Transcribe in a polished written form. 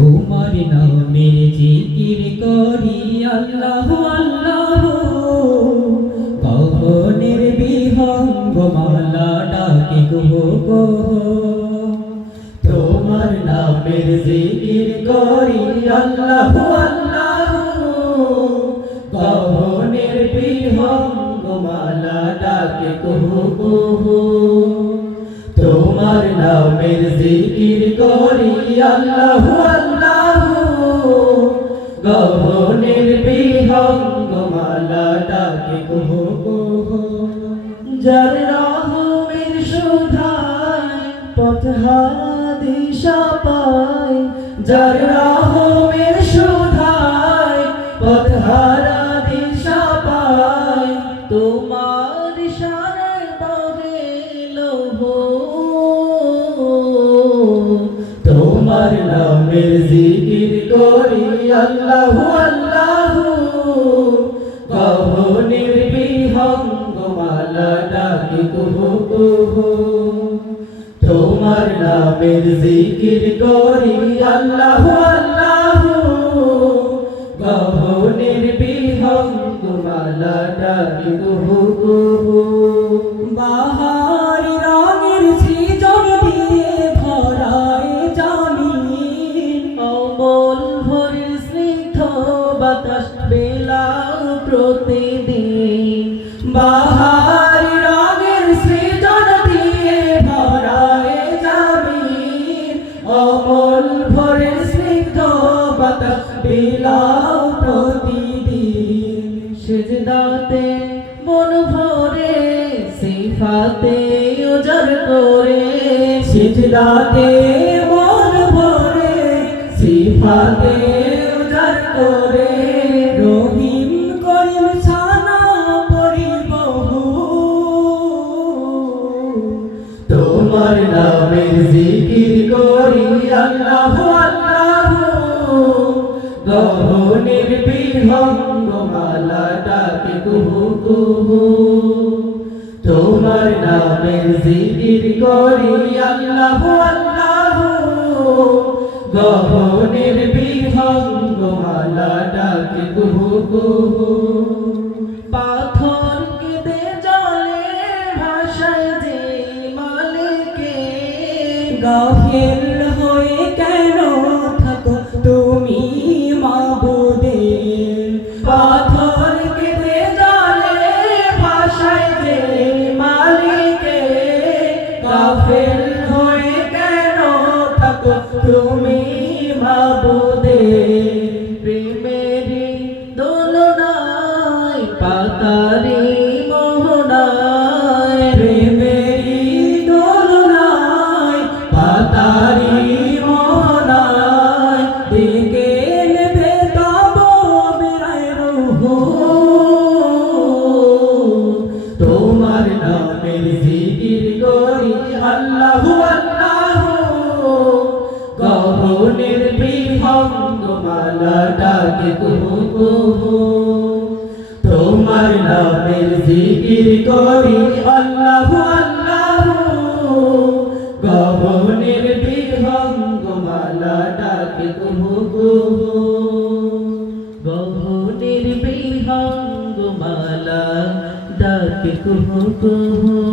তোমার নামের জিকির করি আল্লাহ আল্লাহ, কখনের বিহঙ্গ মালা ডাকি কুহ কুহ। তোমার নামের জিকির করি আল্লাহ আল্লাহ, কখনের বিহঙ্গ মালা ডাকি কুহ কুহ। তোমার নামের জিকির করি আল্লাহ আল্লাহ, গহনের বিহঙ্গ মালা ডাকে কুহ কুহ। যার রহমের সুধায় পথহারা দিশা পায়, যার রহমের সুধায় পথহারা দিশা পায়, তোমার ইশারায় বহে লৌহ। তোমার নামের জিকির করি আল্লাহ আল্লাহ, গহনের বিহঙ্গ মালা ডাকি কুহ কুহ। তোমার নামের জিকির করি আল্লাহ আল্লাহ, গহনের বিহঙ্গ মালা ডাকি কুহ কুহ। বাহার রঙের সৃজন দিয়ে ভরায় জামিন, অমল ভোরের স্নিগ্ধ বাতাস বেলাও প্রতিদিন। বাহার রঙের সৃজন দিয়ে ভরায় জামিন, অমল ভোরের স্নিগ্ধ বাতাস বেলাও প্রতিদিন। সিজদাতে মন ভরে সিফাতে উজাড় করে, সিজদাতে মন ভরে সিফাতে উজাড় করে। রহিম করিম ছানা পড়ি বহু, তোমার নামের জিকির করি আল্লাহ আল্লাহ, গহনের বিহঙ্গ মালা ডাকে কুহ কুহ। তোমার নামের জিকির করি আল্লাহ আল্লাহ, গহনের বিহঙ্গ মালা ডাকে কুহ কুহ। পাথর কেঁদে জলে ভাষায় যে মালিকে, গাফিল হয়ে কেন থাকো তুমি মাবুদের। পাথর কেঁদে জলে ভাষায় যে মালিকে, গাফিল হয়ে কেন থাকো তুমি মাবুদের। প্রেমেরি দোলনায় পাতারি মোহনায়, প্রেমেরি দোলনায় পাতারি মোহনায়, ডেকে নেবে তব বেড়ায় রুহ। তোমার নামের জিকির করি আল্লাহ আল্লাহ, গহনের বিহঙ্গ মালা ডাকে কুহ কুহ। তোমার নামের জিকির করি আল্লাহ আল্লাহ, গহনের বিহঙ্গ মালা ডাকে কুহ কুহ। গহনের বিহঙ্গ মালা ডাকে কুহ কুহ।